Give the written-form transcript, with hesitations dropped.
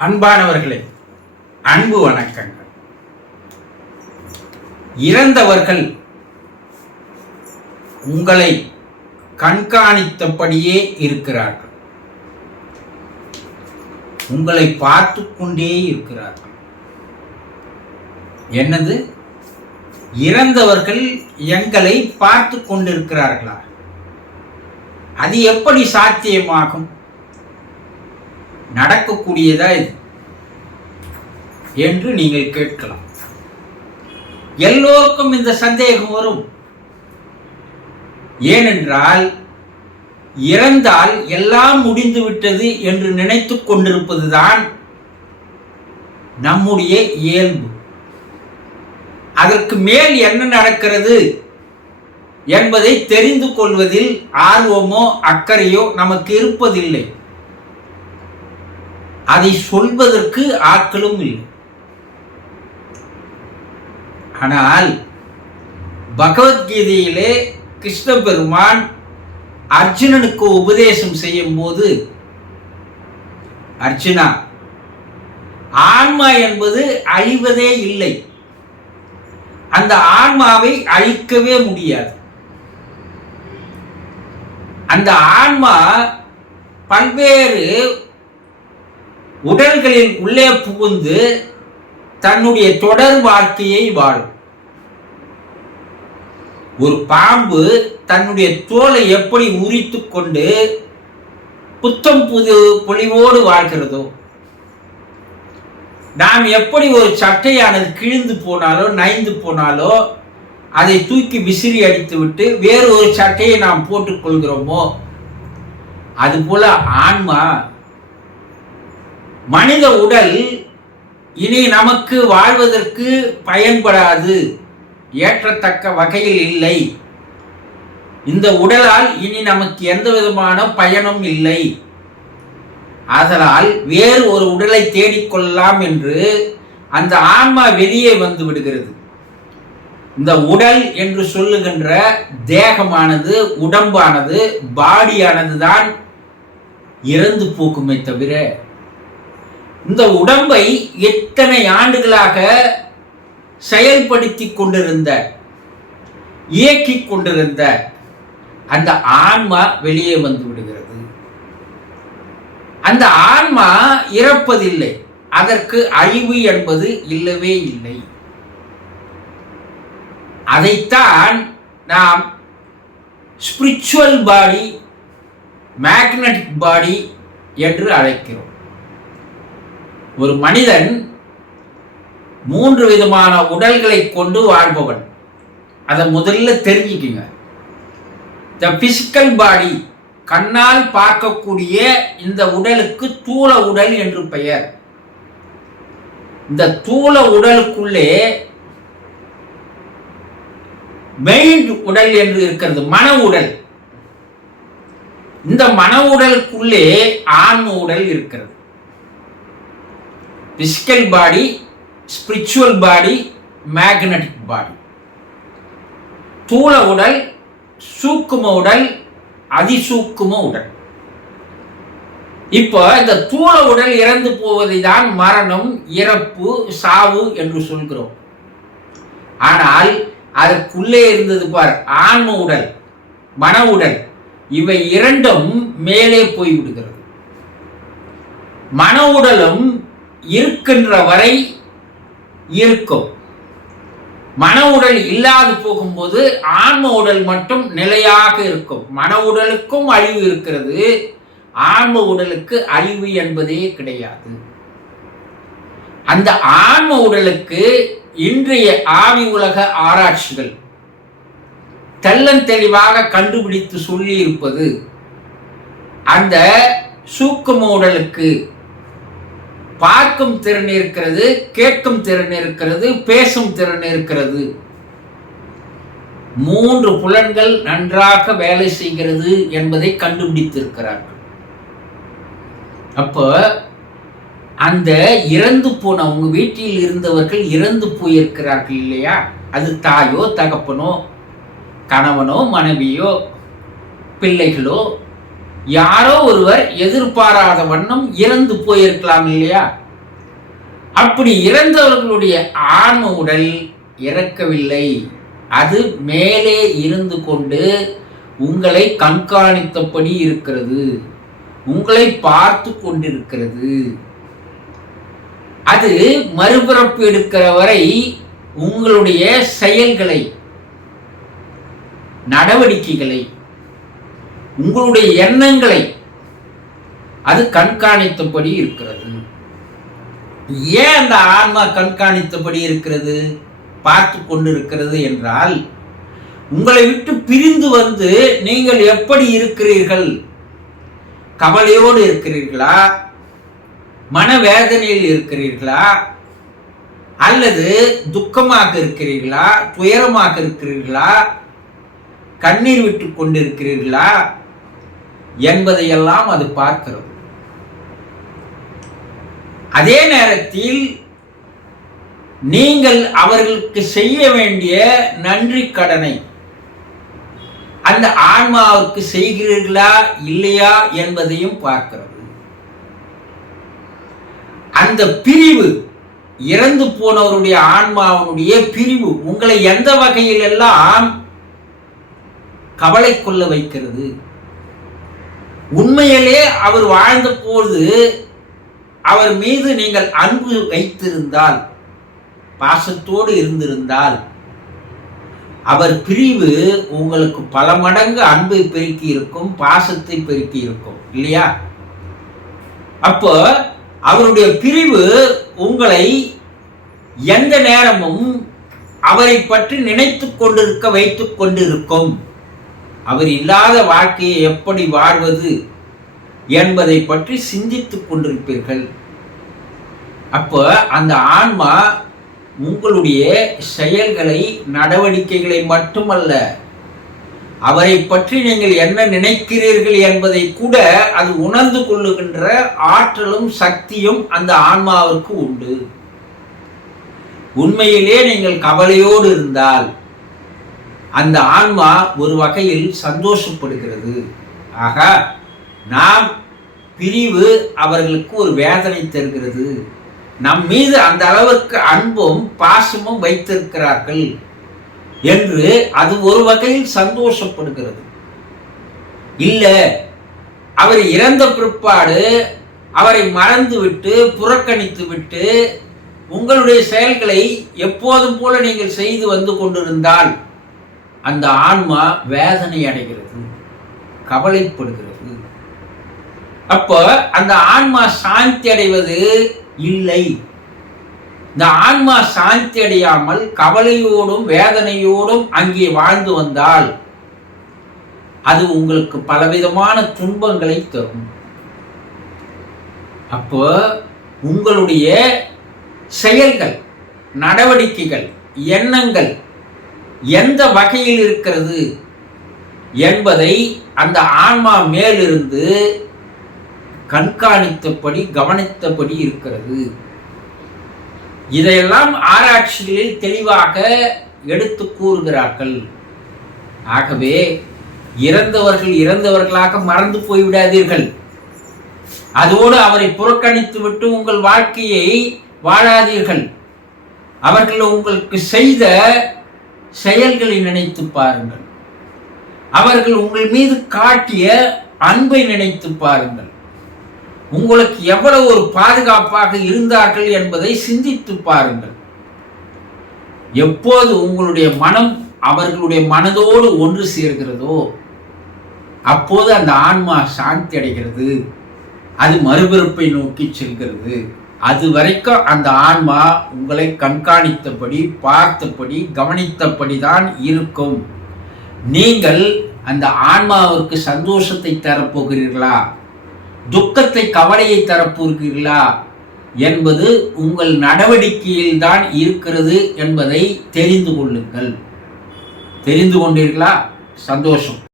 அன்பானவர்களே, அன்பு வணக்கங்கள். இறந்தவர்கள் உங்களை கண்காணித்தபடியே இருக்கிறார்கள். உங்களை பார்த்து கொண்டே இருக்கிறார்கள். என்னது? இறந்தவர்கள் எங்களை பார்த்து கொண்டிருக்கிறார்களா? அது எப்படி சாத்தியமாகும்? நடக்கக்கூடியதா இது என்று நீங்கள் கேட்கலாம். எல்லோருக்கும் இந்த சந்தேகம் வரும். ஏனென்றால் இறந்தால் எல்லாம் முடிந்துவிட்டது என்று நினைத்துக் கொண்டிருப்பதுதான் நம்முடைய இயல்பு. அதற்கு மேல் என்ன நடக்கிறது என்பதை தெரிந்து கொள்வதில் ஆர்வமோ அக்கறையோ நமக்கு இருப்பதில்லை. அதை சொல்வதற்கு ஆட்களும் இல்லை. ஆனால் பகவத்கீதையிலே கிருஷ்ண பெருமான் அர்ஜுனனுக்கு உபதேசம் செய்யும் போது, அர்ஜுனா, ஆன்மா என்பது அழிவதே இல்லை. அந்த ஆன்மாவை அழிக்கவே முடியாது. அந்த ஆன்மா பல்வேறு உடல்களில் உள்ளே புகுந்து தன்னுடைய தொடர் வாழ்க்கையை வாழும். ஒரு பாம்பு தன்னுடைய தோலை எப்படி உரித்து கொண்டு புத்தம் புது பொலிவோடு வாழ்கிறதோ, நாம் எப்படி ஒரு சட்டையானது கிழிந்து போனாலோ நைந்து போனாலோ அதை தூக்கி விசிறி அடித்து விட்டு வேறு ஒரு சட்டையை நாம் போட்டுக் கொள்கிறோமோ, அதுபோல ஆன்மா, மனித உடல் இனி நமக்கு வாழ்வதற்கு பயன்படாது, ஏற்றத்தக்க வகையில் இல்லை. இந்த உடலால் இனி நமக்கு எந்த விதமான பயனும் இல்லை. ஆதலால் வேறு ஒரு உடலை தேடிக்கொள்ளலாம் என்று அந்த ஆன்மா வெளியே வந்து விடுகிறது. இந்த உடல் என்று சொல்லுகின்ற தேகமானது, உடம்பானது, பாடியானது தான் இறந்து போக்குமே தவிர, இந்த உடம்பை எத்தனை ஆண்டுகளாக செயல்படுத்தி கொண்டிருந்த, இயக்கி கொண்டிருந்த அந்த ஆன்மா வெளியே வந்து விடுகிறது. அந்த ஆன்மா இறப்பதில்லை. அதற்கு அழிவு என்பது இல்லவே இல்லை. அதைத்தான் நாம் ஸ்பிரிச்சுவல் பாடி, மேக்னட்டிக் பாடி என்று அழைக்கிறோம். ஒரு மனிதன் 3 விதமான உடல்களை கொண்டு வாழ்பவன். அதை முதல்ல தெரிஞ்சுக்குங்க. த பிசிக்கல் பாடி, கண்ணால் பார்க்கக்கூடிய இந்த உடலுக்கு தூல உடல் என்று பெயர். இந்த தூல உடலுக்குள்ளே மைண்ட் உடல் என்று இருக்கிறது, மன உடல். இந்த மன உடலுக்குள்ளே ஆன்ம உடல் இருக்கிறது. Physical body, spiritual body, magnetic body. தூள உடல், சூக்கும உடல், அதிசூக்கும உடல். இப்போ இந்த தூள உடல் இறந்து போவதை தான் மரணம், இறப்பு, சாவு என்று சொல்கிறோம். ஆனால் அதற்குள்ளே இருந்தது பார், ஆன்ம உடல், மன உடல், இவை இரண்டும் மேலே போய்விடுகிறது. மன உடலும் இருக்கின்ற வரை இருக்கும். மன உடல் இல்லாது போகும்போது ஆன்ம உடல் மட்டும் நிலையாக இருக்கும். மன உடலுக்கும் அழிவு இருக்கிறது, ஆன்ம உடலுக்கு அழிவு என்பதே கிடையாது. அந்த ஆன்ம உடலுக்கு இன்றைய ஆவி உலக ஆராய்ச்சிகள் தெள்ளன் தெளிவாக கண்டுபிடித்து சொல்லி இருப்பது, அந்த சூக்கும உடலுக்கு பார்க்கும் திறன் இருக்கிறது, கேட்கும் திறன் இருக்கிறது, பேசும் திறன் இருக்கிறது. 3 புலன்கள் நன்றாக வேலை செய்கிறது என்பதை கண்டுபிடித்திருக்கிறார்கள். அப்போ அந்த இறந்து போன உங்க வீட்டில் இருந்தவர்கள் இறந்து போயிருக்கிறார்கள் இல்லையா? அது தாயோ தகப்பனோ கணவனோ மனைவியோ பிள்ளைகளோ யாரோ ஒருவர் எதிர்பாராத வண்ணம் இறந்து போயிருக்கலாம் இல்லையா? அப்படி இறந்தவர்களுடைய ஆன்ம உடல் இறக்கவில்லை, அது மேலே இருந்து கொண்டு உங்களை கண்காணித்தபடி இருக்கிறது, உங்களை பார்த்து கொண்டிருக்கிறது. அது மறுபிறப்பு எடுக்கிற வரை உங்களுடைய செயல்களை, நடவடிக்கைகளை, உங்களுடைய எண்ணங்களை அது கண்காணித்தபடி இருக்கிறது. ஏன் அந்த ஆன்மா கண்காணித்தபடி இருக்கிறது, பார்த்து கொண்டிருக்கிறது என்றால், உங்களை விட்டு பிரிந்து வந்து நீங்கள் எப்படி இருக்கிறீர்கள்? கவலையோடு இருக்கிறீர்களா, மனவேதனையில் இருக்கிறீர்களா, அல்லது துக்கமாக இருக்கிறீர்களா, துயரமாக இருக்கிறீர்களா, கண்ணீர் விட்டு கொண்டிருக்கிறீர்களா என்பதையெல்லாம் அது பார்க்கிறது. அதே நேரத்தில் நீங்கள் அவர்களுக்கு செய்ய வேண்டிய நன்றி கடனை அந்த ஆன்மாவுக்கு செய்கிறீர்களா இல்லையா என்பதையும் பார்க்கிறது. அந்த பிரிவு, இறந்து போனவருடைய ஆன்மாவுடைய பிரிவு உங்களை எந்த வகையில் எல்லாம் கவலை கொள்ள வைக்கிறது. உண்மையிலே அவர் வாழ்ந்த போது அவர் மீது நீங்கள் அன்பு வைத்திருந்தால், பாசத்தோடு இருந்திருந்தால், அவர் பிரிவு உங்களுக்கு பல மடங்கு அன்பை பெருக்கி இருக்கும், பாசத்தை பெருக்கி இருக்கும் இல்லையா? அப்போ அவருடைய பிரிவு உங்களை எந்த நேரமும் அவரை பற்றி நினைத்து கொண்டிருக்க வைத்துக் கொண்டிருக்கும். அவர் இல்லாத வாழ்க்கையை எப்படி வாழ்வது என்பதை பற்றி சிந்தித்துக் கொண்டிருப்பீர்கள். அப்போ அந்த ஆன்மா உங்களுடைய செயல்களை, நடவடிக்கைகளை மட்டுமல்ல, அவரை பற்றி நீங்கள் என்ன நினைக்கிறீர்கள் என்பதை கூட அது உணர்ந்து கொள்ளுகின்ற ஆற்றலும் சக்தியும் அந்த ஆன்மாவிற்கு உண்டு. உண்மையிலே நீங்கள் கவலையோடு இருந்தால் அந்த ஆன்மா ஒரு வகையில் சந்தோஷப்படுகிறது. ஆக நாம் பிரிவு அவர்களுக்கு ஒரு வேதனை தருகிறது, நம் மீது அந்த அளவுக்கு அன்பும் பாசமும் வைத்திருக்கிறார்கள் என்று அது ஒரு வகையில் சந்தோஷப்படுகிறது. இல்ல, அவர் இறந்த பிற்பாடு அவரை மறந்துவிட்டு புறக்கணித்து விட்டு உங்களுடைய செயல்களை எப்போதும் போல நீங்கள் செய்து வந்து கொண்டிருந்தால் அந்த ஆன்மா வேதனை அடைகிறது, கவலைப்படுகிறது. அப்போ அந்த ஆன்மா சாந்தி அடைவது இல்லை. இந்த ஆன்மா சாந்தி அடையாமல் கவலையோடும் வேதனையோடும் அங்கே வாழ்ந்து வந்தால் அது உங்களுக்கு பலவிதமான துன்பங்களை தரும். அப்போ உங்களுடைய செயல்கள், நடவடிக்கைகள், எண்ணங்கள் எந்த வகையில் இருக்கிறது என்பதை அந்த ஆன்மா மேலிருந்து கண்காணித்தபடி, கவனித்தபடி இருக்கிறது. இதையெல்லாம் ஆராய்ச்சிகளில் தெளிவாக எடுத்து கூறுகிறார்கள். ஆகவே இறந்தவர்கள் இறந்தவர்களாக மறந்து போய்விடாதீர்கள். அதோடு அவரை புறக்கணித்து விட்டு உங்கள் வாழ்க்கையை வாழாதீர்கள். அவர்கள் உங்களுக்கு செய்த செயல்களை நினைத்து பாருங்கள். அவர்கள் உங்கள் மீது காட்டிய அன்பை நினைத்து பாருங்கள். உங்களுக்கு எவ்வளவு ஒரு பாதுகாப்பாக இருந்தார்கள் என்பதை சிந்தித்து பாருங்கள். எப்போது உங்களுடைய மனம் அவர்களுடைய மனதோடு ஒன்று சேர்கிறதோ அப்போது அந்த ஆன்மா சாந்தி அடைகிறது, அது மறுபிறப்பை நோக்கி செல்கிறது. அது வரைக்கும் அந்த ஆன்மா உங்களை கண்காணித்தபடி, பார்த்தபடி, கவனித்தபடி தான் இருக்கும். நீங்கள் அந்த ஆன்மாவிற்கு சந்தோஷத்தை தரப்போகிறீர்களா, துக்கத்தை, கவலையை தரப்போகிறீர்களா என்பது உங்கள் நடவடிக்கையில் தான் இருக்கிறது என்பதை தெரிந்து கொள்ளுங்கள். தெரிந்து கொண்டீர்களா? சந்தோஷம்.